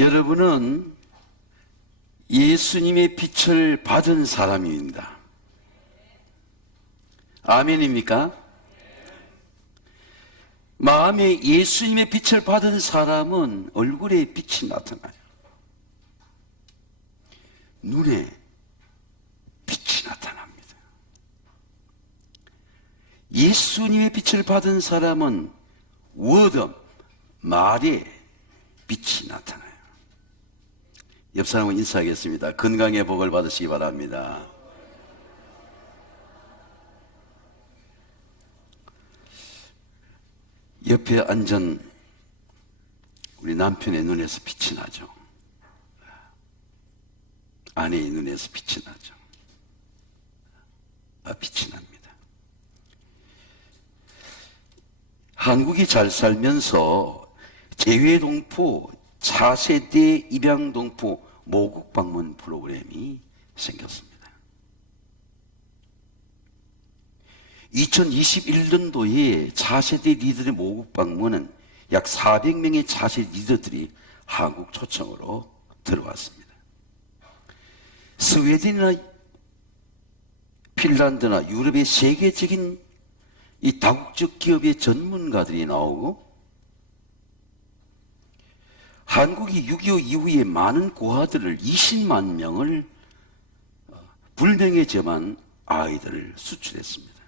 여러분은 예수님의 빛을 받은 사람입니다. 아멘입니까? 마음에 예수님의 빛을 받은 사람은 얼굴에 빛이 나타나요. 눈에 빛이 나타납니다. 예수님의 빛을 받은 사람은 워드, 말에 빛이 나타나요. 옆 사람은 인사하겠습니다. 건강의 복을 받으시기 바랍니다. 옆에 앉은 우리 남편의 눈에서 빛이 나죠. 아내의 눈에서 빛이 나죠. 빛이 납니다. 한국이 잘 살면서 재외동포, 차세대 입양동포 모국 방문 프로그램이 생겼습니다. 2021년도에 차세대 리더의 모국 방문은 약 400명의 차세대 리더들이 한국 초청으로 들어왔습니다. 스웨덴이나 핀란드나 유럽의 세계적인 이 다국적 기업의 전문가들이 나오고, 한국이 6.25 이후에 많은 고아들을 20만 명을 불명예점한 아이들을 수출했습니다.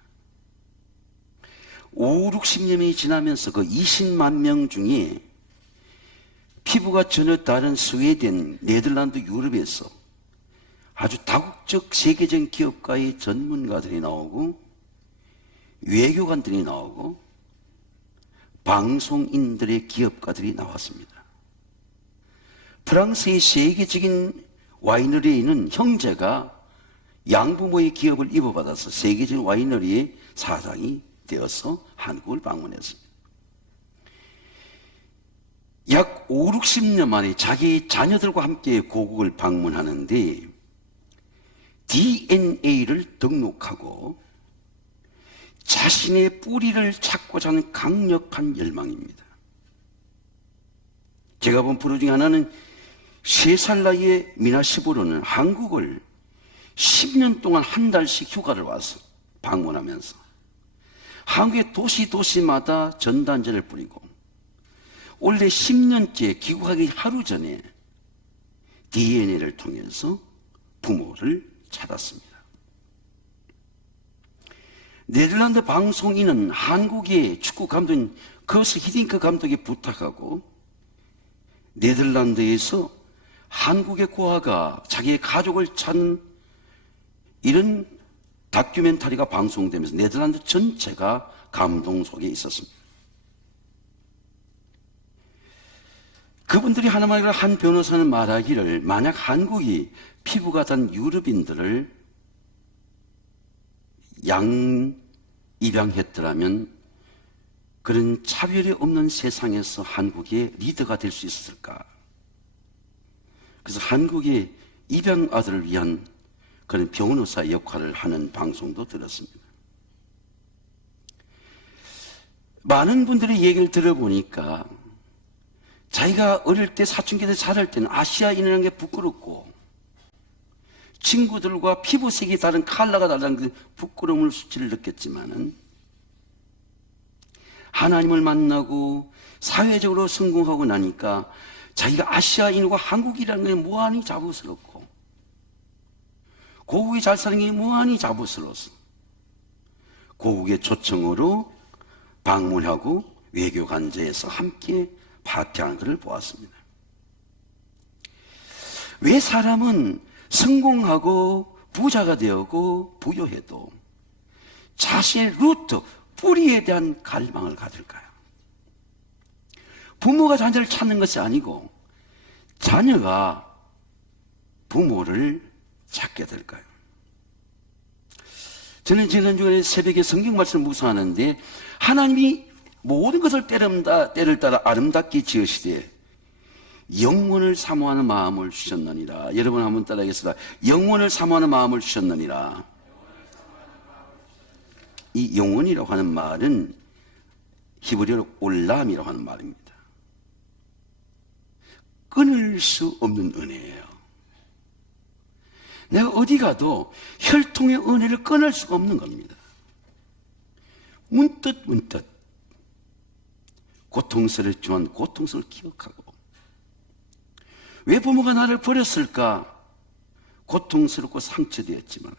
5, 60년이 지나면서 그 20만 명 중에 피부가 전혀 다른 스웨덴, 네덜란드, 유럽에서 아주 다국적 세계적인 기업가의 전문가들이 나오고, 외교관들이 나오고, 방송인들의 기업가들이 나왔습니다. 프랑스의 세계적인 와이너리에는 형제가 양부모의 기업을 입어받아서 세계적인 와이너리의 사장이 되어서 한국을 방문했습니다. 약 5, 60년 만에 자기 자녀들과 함께 고국을 방문하는데 DNA를 등록하고 자신의 뿌리를 찾고자 하는 강력한 열망입니다. 제가 본 프로 중에 하나는 3살 나이의 미나시보로는 한국을 10년 동안 한 달씩 휴가를 와서 방문하면서 한국의 도시마다 전단지를 뿌리고 원래 10년째 귀국하기 하루 전에 DNA를 통해서 부모를 찾았습니다. 네덜란드 방송인은 한국의 축구 감독인 커스 히딩크 감독이 부탁하고 네덜란드에서 한국의 고아가 자기의 가족을 찾는 이런 다큐멘터리가 방송되면서 네덜란드 전체가 감동 속에 있었습니다. 그분들이 하나만을 한 변호사는 말하기를, 만약 한국이 피부가 단 유럽인들을 입양했더라면 그런 차별이 없는 세상에서 한국의 리더가 될 수 있었을까? 그래서 한국의 입양 아들을 위한 그런 변호사 역할을 하는 방송도 들었습니다. 많은 분들의 얘기를 들어보니까 자기가 어릴 때 사춘기에 자랄 때는 아시아인이라는 게 부끄럽고 친구들과 피부색이 다른, 컬러가 다른 그 부끄러움을 수치를 느꼈지만은 하나님을 만나고 사회적으로 성공하고 나니까 자기가 아시아인과 한국이라는 게 무한히 자부스럽고 고국이 잘 사는 게 무한히 자부스러워서 고국의 초청으로 방문하고 외교관제에서 함께 파티하는 것을 보았습니다. 왜 사람은 성공하고 부자가 되고 부유해도 자신의 루트, 뿌리에 대한 갈망을 가질까요? 부모가 자녀를 찾는 것이 아니고 자녀가 부모를 찾게 될까요? 저는 지난주에 새벽에 성경 말씀을 묵상하는데 하나님이 모든 것을 때를 따라 아름답게 지으시되 영원을 사모하는 마음을 주셨느니라. 여러분 한번 따라하겠습니다. 영원을 사모하는 마음을 주셨느니라. 이 영원이라고 하는 말은 히브리어로 올람이라고 하는 말입니다. 끊을 수 없는 은혜예요. 내가 어디 가도 혈통의 은혜를 끊을 수가 없는 겁니다. 문득 고통스럽지만 고통스러움을 기억하고, 왜 부모가 나를 버렸을까? 고통스럽고 상처되었지만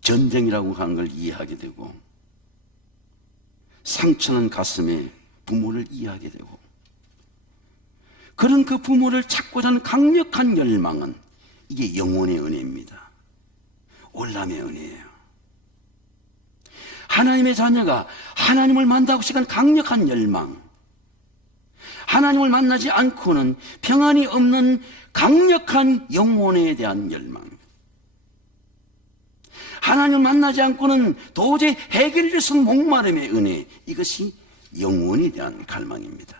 전쟁이라고 하는 걸 이해하게 되고, 상처는 가슴에 부모를 이해하게 되고, 그런 그 부모를 찾고자 하는 강력한 열망은 이게 영혼의 은혜입니다. 올람의 은혜예요. 하나님의 자녀가 하나님을 만나고 싶은 강력한 열망, 하나님을 만나지 않고는 평안이 없는 강력한 영혼에 대한 열망, 하나님을 만나지 않고는 도저히 해결될 수 없는 목마름의 은혜, 이것이 영혼에 대한 갈망입니다.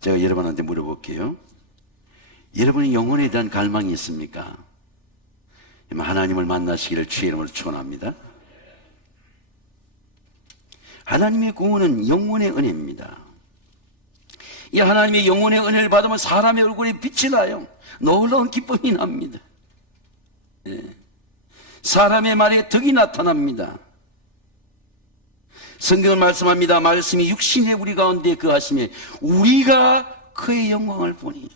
제가 여러분한테 물어볼게요. 여러분이 영혼에 대한 갈망이 있습니까? 하나님을 만나시기를 주의 이름으로 축원합니다. 하나님의 구원은 영혼의 은혜입니다. 이 하나님의 영혼의 은혜를 받으면 사람의 얼굴에 빛이 나요. 놀라운 기쁨이 납니다. 사람의 말에 덕이 나타납니다. 성경은 말씀합니다. 말씀이 육신의 우리 가운데 거하시며 우리가 그의 영광을 보니,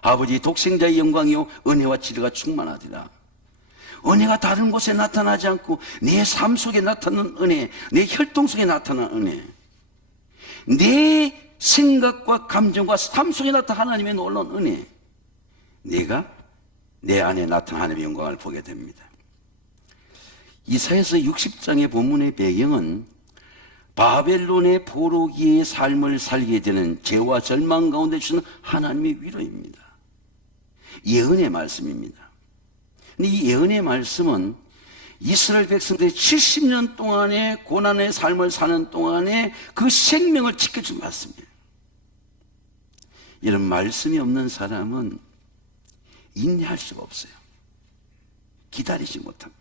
아버지 독생자의 영광이요 은혜와 진리가 충만하리라. 은혜가 다른 곳에 나타나지 않고 내 삶 속에 나타나는 은혜, 내 혈통 속에 나타나는 은혜, 내 생각과 감정과 삶 속에 나타나는 하나님의 놀라운 은혜, 내가 내 안에 나타나는 하나님의 영광을 보게 됩니다. 이사야서 60장의 본문의 배경은 바벨론의 포로기의 삶을 살게 되는 죄와 절망 가운데 주는 하나님의 위로입니다. 예언의 말씀입니다. 근데 이 예언의 말씀은 이스라엘 백성들이 70년 동안의 고난의 삶을 사는 동안에 그 생명을 지켜준 말씀이에요. 이런 말씀이 없는 사람은 인내할 수가 없어요. 기다리지 못합니다.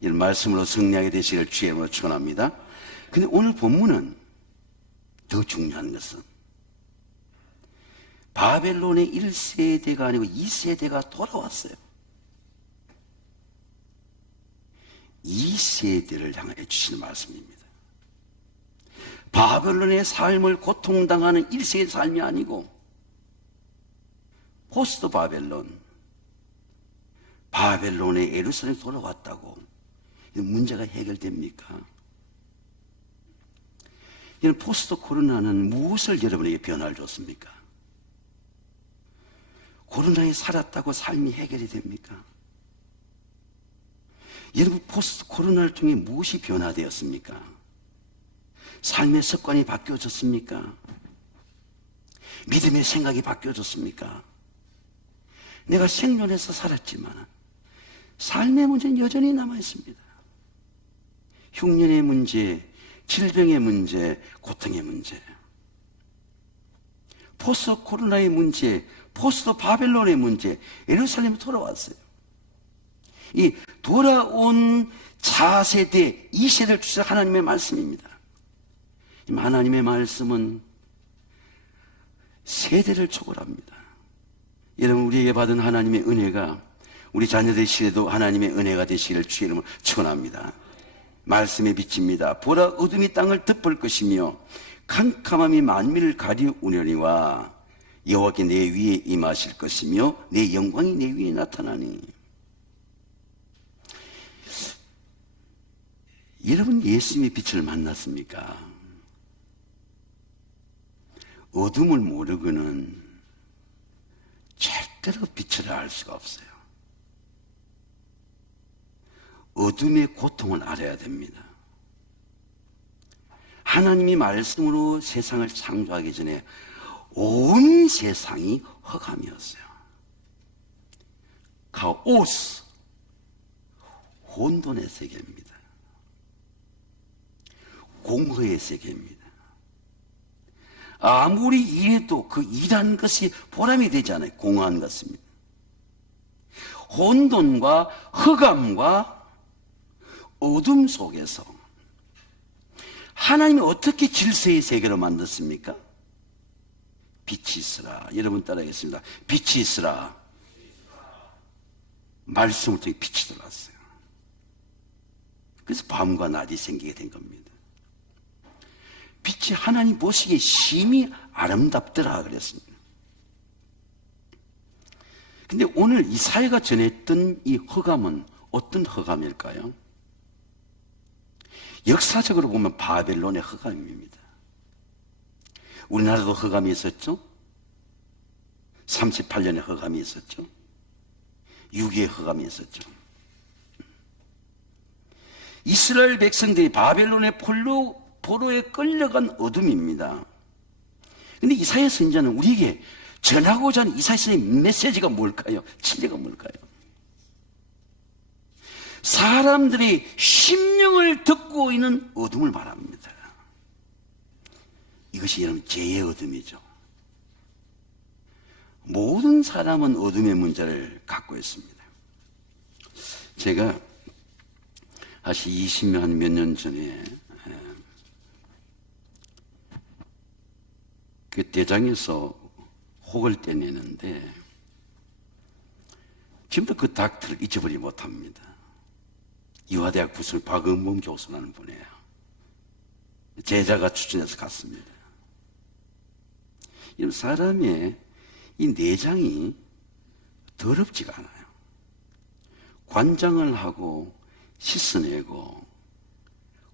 이런 말씀으로 승리하게 되시길 주의 이름으로 축원합니다. 근데 오늘 본문은 더 중요한 것은 바벨론의 1세대가 아니고 2세대가 돌아왔어요. 2세대를 향해 주시는 말씀입니다. 바벨론의 삶을 고통당하는 1세의 삶이 아니고 포스트 바벨론, 바벨론의 예루살렘에 돌아왔다고 문제가 해결됩니까? 이런 포스트 코로나는 무엇을 여러분에게 변화를 줬습니까? 코로나에 살았다고 삶이 해결이 됩니까? 여러분 포스트 코로나를 통해 무엇이 변화되었습니까? 삶의 습관이 바뀌어졌습니까? 믿음의 생각이 바뀌어졌습니까? 내가 생존해서 살았지만 삶의 문제는 여전히 남아있습니다. 흉년의 문제, 질병의 문제, 고통의 문제, 포스트 코로나의 문제, 포스트 바벨론의 문제, 예루살렘에 돌아왔어요. 이 돌아온 4세대, 2세대를 주신 하나님의 말씀입니다. 하나님의 말씀은 세대를 초월합니다. 여러분, 우리에게 받은 하나님의 은혜가 우리 자녀들 시대도 하나님의 은혜가 되시기를 주의 이름으로 축원합니다. 말씀의 빛입니다. 보라, 어둠이 땅을 덮을 것이며 캄캄함이 만민을 가리우려니와 여호와께 내 위에 임하실 것이며 내 영광이 내 위에 나타나니. 여러분, 예수님의 빛을 만났습니까? 어둠을 모르고는 절대로 빛을 알 수가 없어요. 어둠의 고통을 알아야 됩니다. 하나님이 말씀으로 세상을 창조하기 전에 온 세상이 흑암이었어요. 카오스, 혼돈의 세계입니다. 공허의 세계입니다. 아무리 일해도 그 일한 것이 보람이 되지 않아요. 공허한 것입니다. 혼돈과 흑암과 어둠 속에서 하나님이 어떻게 질서의 세계를 만들었습니까? 빛이 있으라. 여러분 따라하겠습니다. 빛이 있으라. 말씀을 통해 빛이 들어왔어요. 그래서 밤과 낮이 생기게 된 겁니다. 빛이 하나님 보시기에 심히 아름답더라 그랬습니다. 근데 오늘 이사야가 전했던 이 허감은 어떤 허감일까요? 역사적으로 보면 바벨론의 허감입니다. 우리나라도 허감이 있었죠? 38년의 허감이 있었죠? 6.2의 허감이 있었죠. 이스라엘 백성들이 바벨론의 포로에 끌려간 어둠입니다. 그런데 이사야 선지자는 우리에게 전하고자 하는 이사야 선지자의 메시지가 뭘까요? 진리가 뭘까요? 사람들이 심령을 듣고 있는 어둠을 말합니다. 이것이 여러분 죄의 어둠이죠. 모든 사람은 어둠의 문제를 갖고 있습니다. 제가 사실 20몇 년 전에 그 대장에서 혹을 떼내는데 지금도 그 닥터를 잊어버리지 못합니다. 이화대학 부설 박은범 교수라는 분이에요. 제자가 추천해서 갔습니다. 이 사람의 이 내장이 더럽지가 않아요. 관장을 하고 씻어내고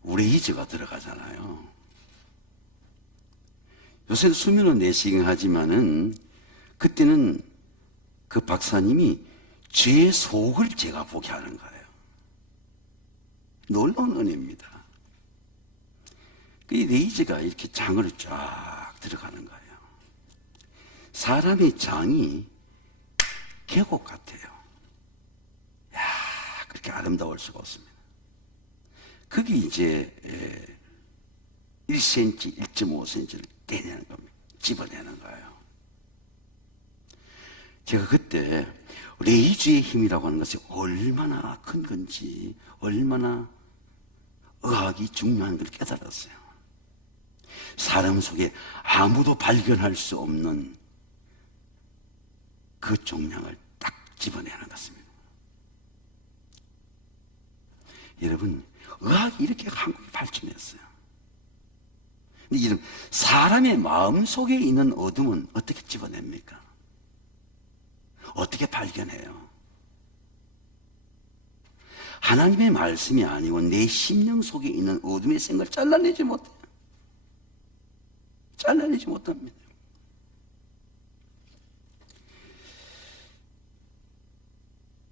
우레이즈가 들어가잖아요. 요새 수면은 내시경 하지만은 그때는 그 박사님이 제 속을 제가 보게 하는 거예요. 놀라운 은혜입니다. 이 레이즈가 이렇게 장으로 쫙 들어가는 거예요. 사람의 장이 계곡 같아요. 야, 그렇게 아름다울 수가 없습니다. 그게 이제 1cm, 1.5cm를 떼내는 겁니다. 집어내는 거예요. 제가 그때 레이즈의 힘이라고 하는 것이 얼마나 큰 건지, 얼마나 의학이 중요한 걸 깨달았어요. 사람 속에 아무도 발견할 수 없는 그 종량을 딱 집어내는 것입니다. 여러분, 의학이 이렇게 한국이 발전했어요. 근데 이런 사람의 마음 속에 있는 어둠은 어떻게 집어냅니까? 어떻게 발견해요? 하나님의 말씀이 아니고 내 심령 속에 있는 어둠의 생각을 잘라내지 못해요. 잘라내지 못합니다.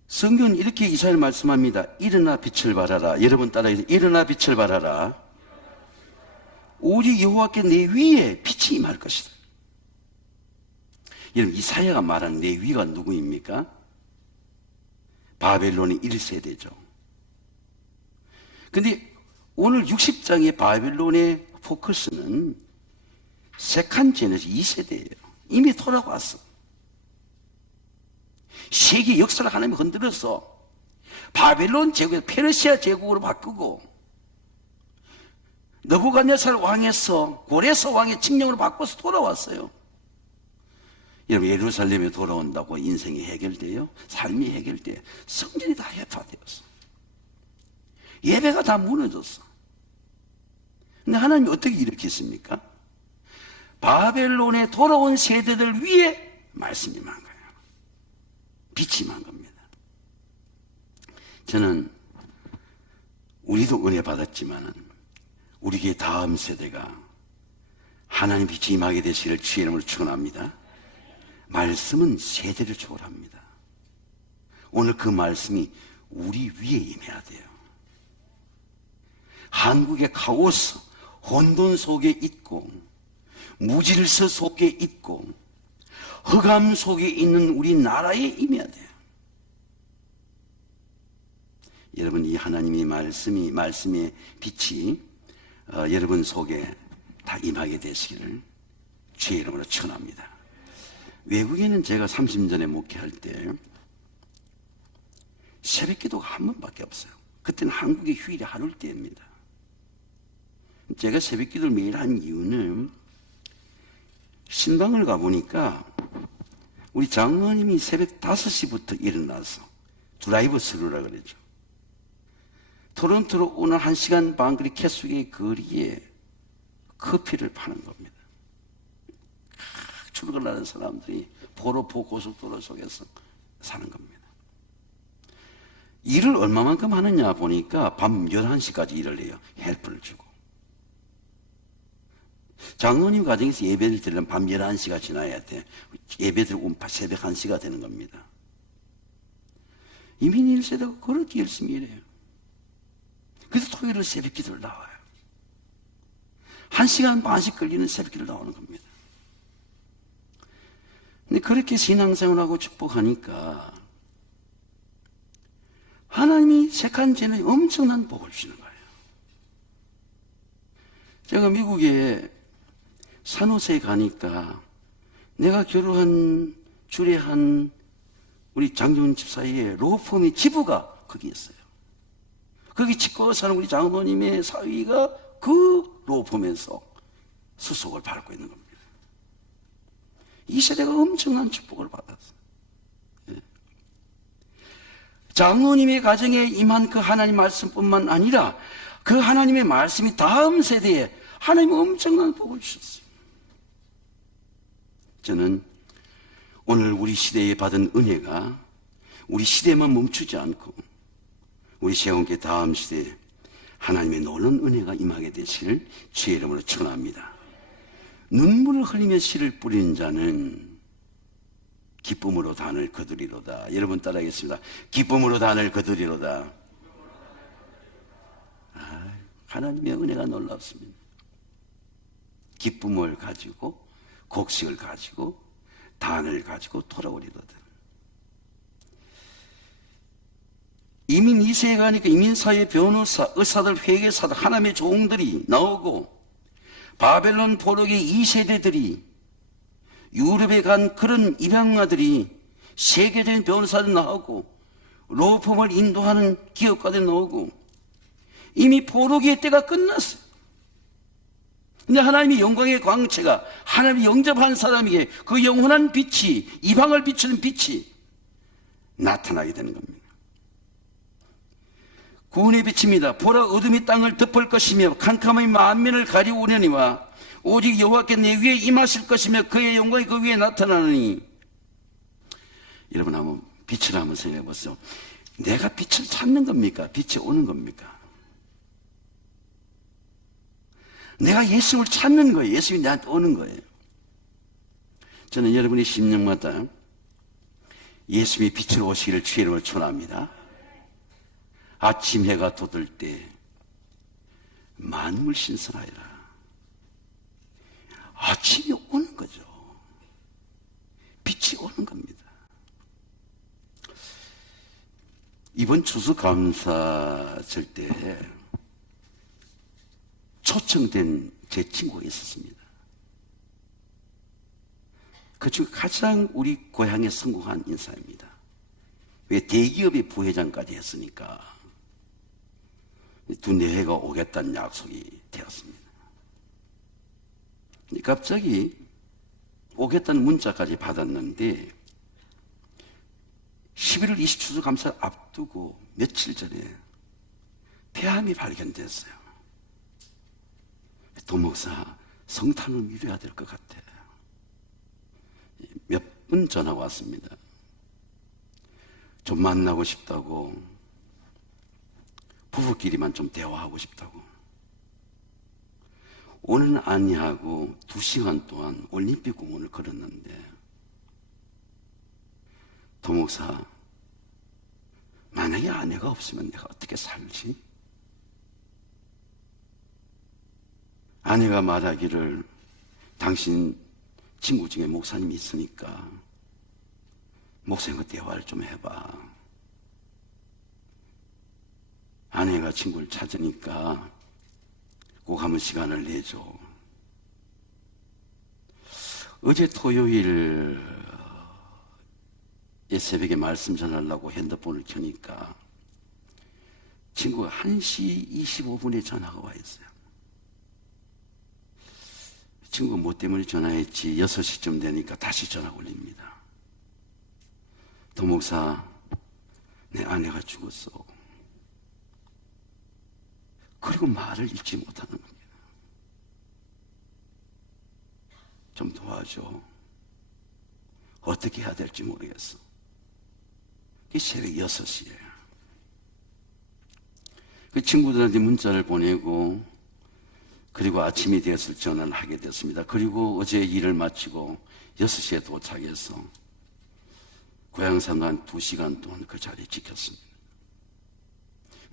성경은 이렇게 이사야를 말씀합니다. 일어나 빛을 발하라. 여러분 따라해서 일어나 빛을 발하라. 오직 여호와께 내 위에 빛이 임할 것이다. 여러분 이사야가 말한 내 위가 누구입니까? 바벨론의 1세대죠. 근데 오늘 60장의 바벨론의 포커스는 세칸 제너시 2세대예요. 이미 돌아왔어. 세계 역사를 하나님이 흔들어서 바벨론 제국에서 페르시아 제국으로 바꾸고 느부갓네살 왕에서 고레스 왕의 칙령으로 바꿔서 돌아왔어요. 여러분 예루살렘에 돌아온다고 인생이 해결돼요? 삶이 해결돼요? 성전이 다 해파되었어. 예배가 다 무너졌어. 근데 하나님이 어떻게 일으켰습니까? 바벨론에 돌아온 세대들 위에 말씀이 임한 거예요. 빛이 임한 겁니다. 저는 우리도 은혜 받았지만 우리의 다음 세대가 하나님 빛이 임하게 되시기를 주의 이름으로 축원합니다. 말씀은 세대를 초월합니다. 오늘 그 말씀이 우리 위에 임해야 돼요. 한국의 카오스, 혼돈 속에 있고 무질서 속에 있고 흑암 속에 있는 우리나라에 임해야 돼요. 여러분 이 하나님의 말씀의 빛이 여러분 속에 다 임하게 되시기를 주의 이름으로 축원합니다. 외국에는 제가 30년 전에 목회할 때 새벽 기도가 한 번밖에 없어요. 그때는 한국의 휴일이 하루일 때입니다. 제가 새벽 기도를 매일 한 이유는 신방을 가보니까 우리 장로님이 새벽 5시부터 일어나서 드라이브 스루라 그러죠. 토론토로 오늘 1시간 반 거리 캐수의 거리에 커피를 파는 겁니다. 출근하는 사람들이 포로포 고속도로 속에서 사는 겁니다. 일을 얼마만큼 하느냐 보니까 밤 11시까지 일을 해요. 헬프를 주고. 장로님 가정에서 예배를 드리려면 밤 11시가 지나야 돼. 예배 드리고 새벽 1시가 되는 겁니다. 이민 1세대가 그렇게 열심히 일해요. 그래서 토요일을 새벽 기도를 나와요. 1시간 반씩 걸리는 새벽 기도를 나오는 겁니다. 근데 그렇게 신앙생활하고 축복하니까 하나님이 색한 죄는 엄청난 복을 주시는 거예요. 제가 미국에 산호세에 가니까 내가 결혼한 주례한 우리 장준 집사의 로펌의 지부가 거기 있어요. 거기 치과 사는 우리 장로님의 사위가 그 로펌에서 수속을 밟고 있는 겁니다. 이 세대가 엄청난 축복을 받았어요. 예. 장로님의 가정에 임한 그 하나님 말씀뿐만 아니라 그 하나님의 말씀이 다음 세대에 하나님이 엄청난 복을 주셨어요. 저는 오늘 우리 시대에 받은 은혜가 우리 시대에만 멈추지 않고 우리 세원교회 다음 시대에 하나님의 놀라운 은혜가 임하게 되시길 주의 이름으로 축원합니다. 눈물을 흘리며 씨를 뿌리는 자는 기쁨으로 단을 거두리로다. 여러분 따라하겠습니다. 기쁨으로 단을 거두리로다. 하나님의 은혜가 놀랍습니다. 기쁨을 가지고 곡식을 가지고 단을 가지고 돌아오리로다. 이민 2세에 가니까 이민사회 변호사, 의사들, 회계사들, 하나님의 종들이 나오고 바벨론 포로기의 2세대들이 유럽에 간 그런 입양아들이 세계적인 변호사들 나오고 로펌을 인도하는 기업가들 나오고 이미 포로기의 때가 끝났어요. 근데 하나님의 영광의 광채가 하나님이 영접한 사람에게 그 영원한 빛이 이방을 비추는 빛이 나타나게 되는 겁니다. 구원의 빛입니다. 보라 어둠이 땅을 덮을 것이며 캄캄함이 만민을 가리우려니와 오직 여호와께 내 위에 임하실 것이며 그의 영광이 그 위에 나타나느니. 여러분 한번 빛을 한번 생각해 보세요. 내가 빛을 찾는 겁니까? 빛이 오는 겁니까? 내가 예수를 찾는 거예요. 예수님이 나한테 오는 거예요. 저는 여러분의 심령마다 예수님의 빛으로 오시기를 주의 이름으로 축원합니다. 아침 해가 돋을 때 만물 신선하리라. 아침이 오는 거죠. 빛이 오는 겁니다. 이번 추수감사절 때 초청된 제 친구가 있었습니다. 그 친구 가장 우리 고향에 성공한 인사입니다. 왜 대기업의 부회장까지 했으니까 두네 해가 오겠다는 약속이 되었습니다. 갑자기 오겠다는 문자까지 받았는데 11월 20 추수감사 앞두고 며칠 전에 폐암이 발견됐어요. 도목사 성탄을 미뤄야 될 것 같아요. 몇 분 전화가 왔습니다. 좀 만나고 싶다고, 부부끼리만 좀 대화하고 싶다고. 오늘은 아니하고 2시간 동안 올림픽 공원을 걸었는데, 도목사, 만약에 아내가 없으면 내가 어떻게 살지? 아내가 말하기를 당신 친구 중에 목사님이 있으니까 목사님과 대화를 좀 해봐. 아내가 친구를 찾으니까 꼭 한번 시간을 내줘. 어제 토요일 새벽에 말씀 전하려고 핸드폰을 켜니까 친구가 1시 25분에 전화가 와 있어요. 친구가 뭐 때문에 전화했지 6시쯤 되니까 다시 전화 올립니다. 도목사, 내 아내가 죽었어. 그리고 말을 잊지 못하는 겁니다. 좀 도와줘. 어떻게 해야 될지 모르겠어. 이게 새벽 6시예요. 그 친구들한테 문자를 보내고 그리고 아침이 되었을 전화를 하게 됐습니다. 그리고 어제 일을 마치고 6시에 도착해서 고향 사람도 한 2시간 동안 그 자리에 지켰습니다.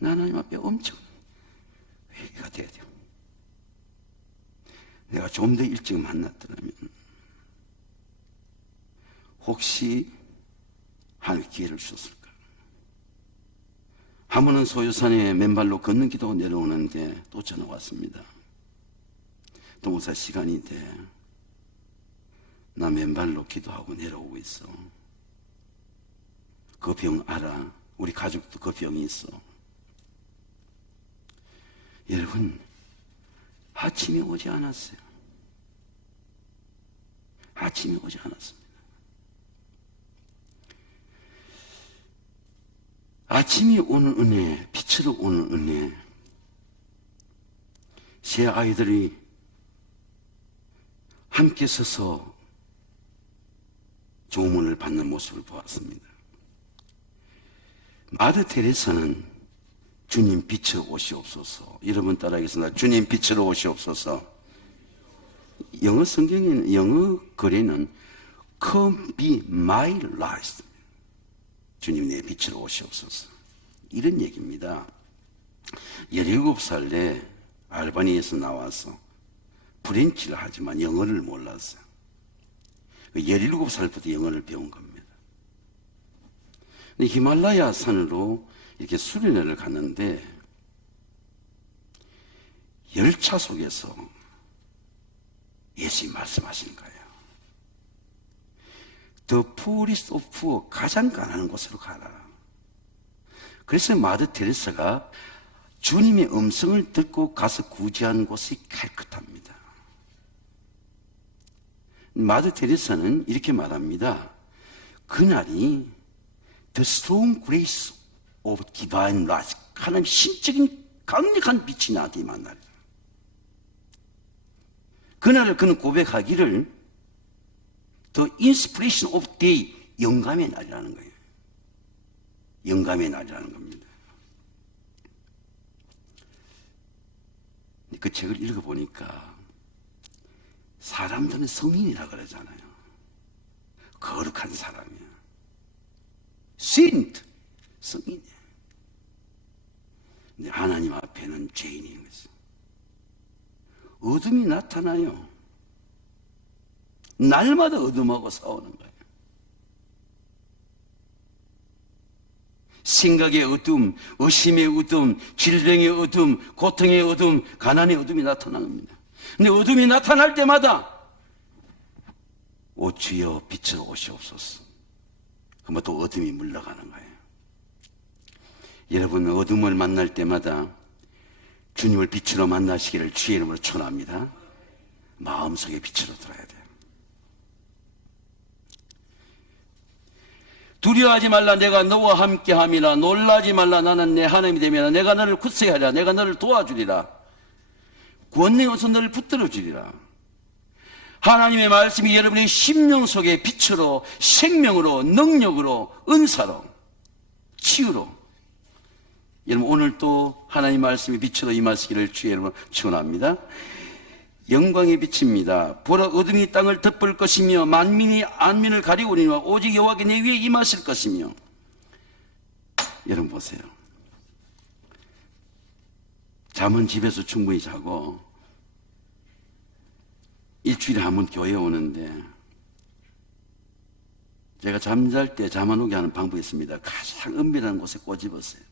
하나님 앞에 엄청 회개가 돼야 돼요. 내가 좀 더 일찍 만났더라면 혹시 하나님 기회를 주셨을까? 한 번은 소유산에 맨발로 걷는 기도 내려오는데 또 전화 왔습니다. 도목사, 시간이 돼. 나 맨발로 기도하고 내려오고 있어. 그 병 알아. 우리 가족도 그 병이 있어. 여러분, 아침이 오지 않았어요. 아침이 오지 않았습니다. 아침이 오는 은혜, 빛으로 오는 은혜. 제 아이들이 함께 서서 조문을 받는 모습을 보았습니다. 마더 테레사는 주님 빛으로 오시옵소서. 여러분 따라하겠습니다. 주님 빛으로 오시옵소서. 영어 성경에는, 영어 글에는 Come be my light. 주님 내 빛으로 오시옵소서. 이런 얘기입니다. 17살에 알바니에서 나와서 프렌치를 하지만 영어를 몰랐어요. 17살부터 영어를 배운 겁니다. 히말라야 산으로 이렇게 수련회를 갔는데 열차 속에서 예수님이 말씀하시는 거예요. The poorest of poor, 가장 가난한 곳으로 가라. 그래서 마더 테레사가 주님의 음성을 듣고 가서 구제하는 곳이 칼쿠타입니다. 마더 테레사는 이렇게 말합니다. 그날이 The strong grace of divine light, 하나님의 신적인 강력한 빛이 나한테 임한 날. 그날을 그는 고백하기를 The inspiration of day, 영감의 날이라는 거예요. 영감의 날이라는 겁니다. 그 책을 읽어보니까 사람들은 성인이라 그러잖아요. 거룩한 사람이야. Saint, 성인이야. 근데 하나님 앞에는 죄인인 거죠. 어둠이 나타나요. 날마다 어둠하고 싸우는 거예요. 생각의 어둠, 의심의 어둠, 질병의 어둠, 고통의 어둠, 가난의 어둠이 나타납니다. 근데 어둠이 나타날 때마다 오 주여 빛으로 오시옵소서. 그러면 또 어둠이 물러가는 거예요. 여러분, 어둠을 만날 때마다 주님을 빛으로 만나시기를 주의 이름으로 축원합니다. 마음속에 빛으로 들어야 돼요. 두려워하지 말라, 내가 너와 함께함이라. 놀라지 말라, 나는 내 하나님이 되면 내가 너를 굳세하리라. 내가 너를 도와주리라. 권능에서 너를 붙들어 주리라. 하나님의 말씀이 여러분의 심령 속에 빛으로, 생명으로, 능력으로, 은사로, 치유로, 여러분 오늘 또 하나님 말씀이 빛으로 임하시기를 주의 이름으로 축원합니다. 영광의 빛입니다. 보라, 어둠이 땅을 덮을 것이며 만민이 안민을 가리우리니 오직 여호와께 내 위에 임하실 것이며. 여러분 보세요. 잠은 집에서 충분히 자고 일주일에 한 번 교회 오는데 제가 잠잘 때 잠 안 오게 하는 방법이 있습니다. 가장 은밀한 곳에 꼬집었어요.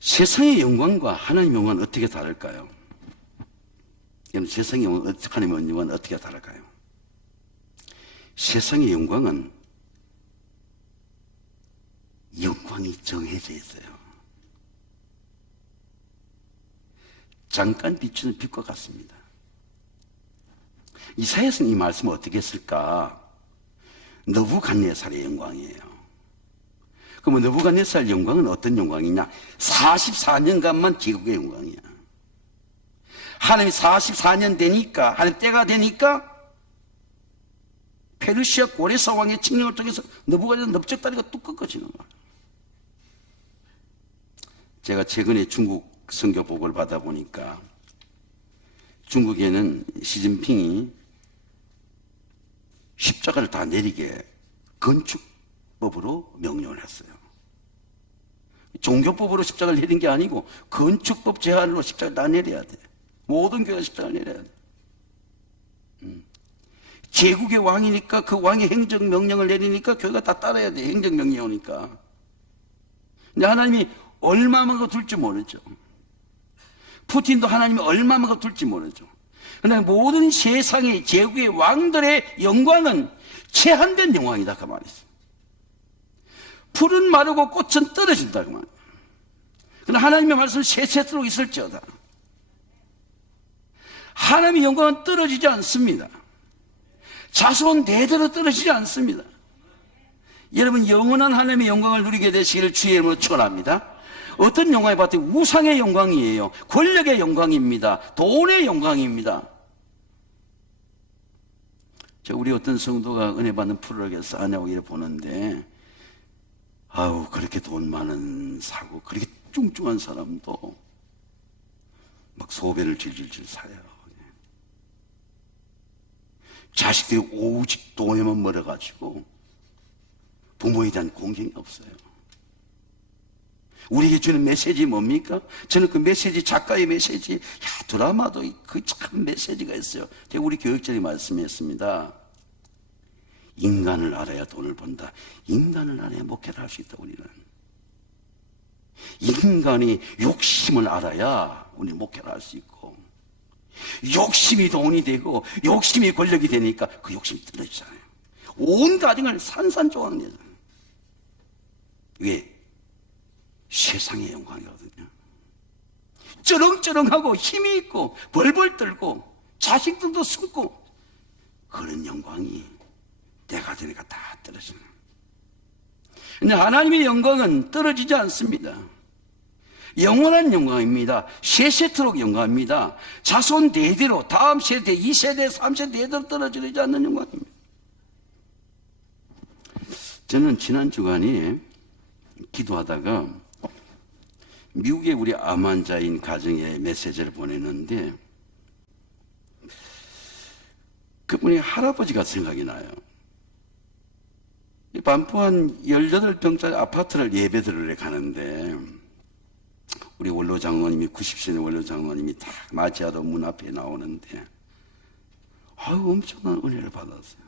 세상의 영광과 하나님의 영광은 어떻게 다를까요? 세상의 영광, 하나님의 영광은 어떻게 다를까요? 세상의 영광은 영광이 정해져 있어요. 잠깐 비추는 빛과 같습니다. 이사야서는 이 말씀을 어떻게 했을까? 느부갓네살의 영광이에요. 그러면 느부갓네살 영광은 어떤 영광이냐? 44년간만 제국의 영광이야. 하나님이 44년 되니까, 하나님 때가 되니까 페르시아 고레사 왕의 칙령을 통해서 느부갓네살 넓적다리가 뚝 꺾어지는 거야. 제가 최근에 중국 선교 보고를 받아보니까 중국에는 시진핑이 십자가를 다 내리게 건축법으로 명령을 했어요. 종교법으로 십자가를 내린 게 아니고 건축법 제한으로 십자가를 다 내려야 돼. 모든 교회가 십자가를 내려야 돼. 제국의 왕이니까 그 왕의 행정명령을 내리니까 교회가 다 따라야 돼. 행정명령이 오니까. 근데 하나님이 얼마만 거 둘지 모르죠. 푸틴도 하나님이 얼마만 거 둘지 모르죠. 그러나 모든 세상의 제국의 왕들의 영광은 제한된 영광이다 그 말이죠. 풀은 마르고 꽃은 떨어진다 그 말이에요. 그러나 하나님의 말씀은 세세토록 있을지어다. 하나님의 영광은 떨어지지 않습니다. 자손 대대로 떨어지지 않습니다. 여러분 영원한 하나님의 영광을 누리게 되시기를 주의 이름으로 축원합니다. 어떤 영광이 봤더니 우상의 영광이에요. 권력의 영광입니다. 돈의 영광입니다. 우리 어떤 성도가 은혜 받는 프로그램에 싸냐고 이래 보는데, 아우 그렇게 돈 많은 사고 그렇게 뚱뚱한 사람도 막 소변을 질질질 사요. 자식들이 오직 돈에만 멀어가지고 부모에 대한 공경이 없어요. 우리에게 주는 메시지 뭡니까? 저는 그 메시지, 작가의 메시지, 드라마도 그 참 메시지가 있어요. 제가 우리 교육자님 말씀했습니다. 인간을 알아야 돈을 번다. 인간을 알아야 목회를 할 수 있다. 우리는 인간이 욕심을 알아야 우리 목회를 할 수 있고, 욕심이 돈이 되고 욕심이 권력이 되니까 그 욕심이 떨어지잖아요. 온 가정을 산산조각내잖아요. 왜? 세상의 영광이거든요. 쩌렁쩌렁하고 힘이 있고 벌벌 떨고 자식들도 숨고 그런 영광이 때가 되니까 다 떨어지는. 근데 하나님의 영광은 떨어지지 않습니다. 영원한 영광입니다. 세세토록 영광입니다. 자손 대대로 다음 세대, 2세대, 3세대 대대로 떨어지지 않는 영광입니다. 저는 지난 주간에 기도하다가 미국의 우리 암 환자인 가정에 메시지를 보내는데 그분이 할아버지가 생각이 나요. 반포한 18평짜리 아파트를 예배드리러 가는데 우리 원로장로님이 90세의 원로장로님이 딱 맞이하러 문 앞에 나오는데 엄청난 은혜를 받았어요.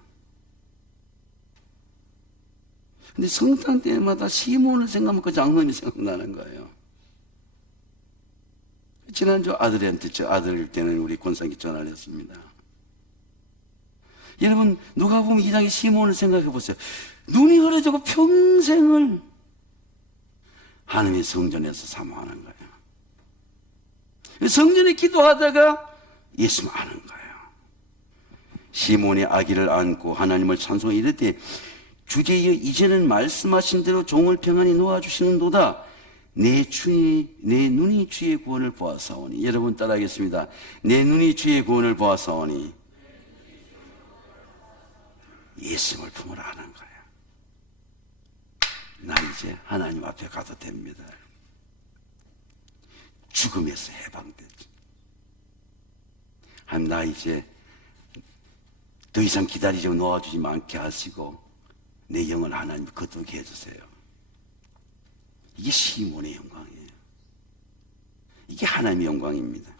근데 성탄 때마다 시몬을 생각하면 그 장로님이 생각나는 거예요. 지난주 아들한테, 저 아들 때는 우리 권사님께 전화를 했습니다. 여러분, 누가 보면 이 장의 시몬을 생각해 보세요. 눈이 흐려지고 평생을 하나님의 성전에서 사모하는 거예요. 성전에 기도하다가 예수님 아는 거예요. 시몬이 아기를 안고 하나님을 찬송해 이르되 주제여 이제는 말씀하신 대로 종을 평안히 놓아주시는도다. 내 눈이 주의 구원을 보아사오니. 여러분 따라하겠습니다. 내 눈이 주의 구원을 보아사오니. 예수님을 품으라 하는 거예요. 나 이제 하나님 앞에 가도 됩니다. 죽음에서 해방되지. 나 이제 더 이상 기다리지 놓아주지 않게 하시고 내 영을 하나님 거두게 해주세요. 이게 시몬의 영광이에요. 이게 하나님의 영광입니다.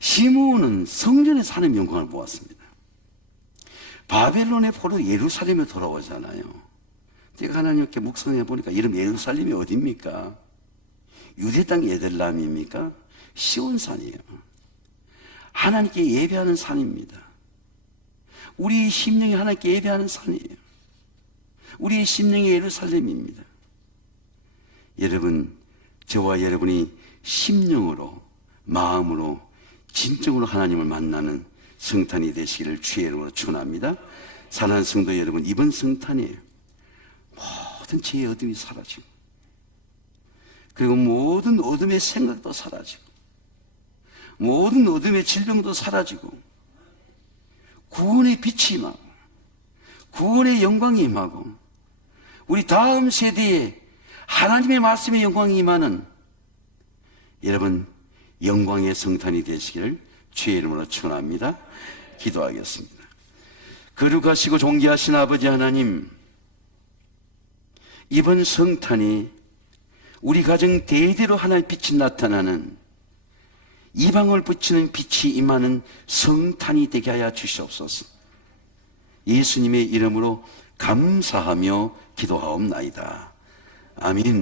시몬은 성전에서 하나님의 영광을 보았습니다. 바벨론의 포로 예루살렘에 돌아오잖아요. 제가 하나님께 묵상해 보니까 이름 예루살렘이 어디입니까? 유대 땅 예들람입니까? 시온산이에요. 하나님께 예배하는 산입니다. 우리 심령이 하나님께 예배하는 산이에요. 우리의 심령이 예루살렘입니다. 여러분, 저와 여러분이 심령으로, 마음으로, 진정으로 하나님을 만나는 성탄이 되시기를 주의 이름으로 축원합니다. 사랑하는 성도 여러분, 이번 성탄에 모든 죄의 어둠이 사라지고, 그리고 모든 어둠의 생각도 사라지고, 모든 어둠의 질병도 사라지고, 구원의 빛이 임하고, 구원의 영광이 임하고, 우리 다음 세대에 하나님의 말씀의 영광이 임하는 여러분 영광의 성탄이 되시기를 주의 이름으로 축원합니다. 기도하겠습니다. 거룩하시고 존귀하신 아버지 하나님, 이번 성탄이 우리 가정 대대로 하나의 빛이 나타나는, 이방을 비치는 빛이 임하는 성탄이 되게 하여 주시옵소서. 예수님의 이름으로 감사하며 기도하옵나이다. 아멘.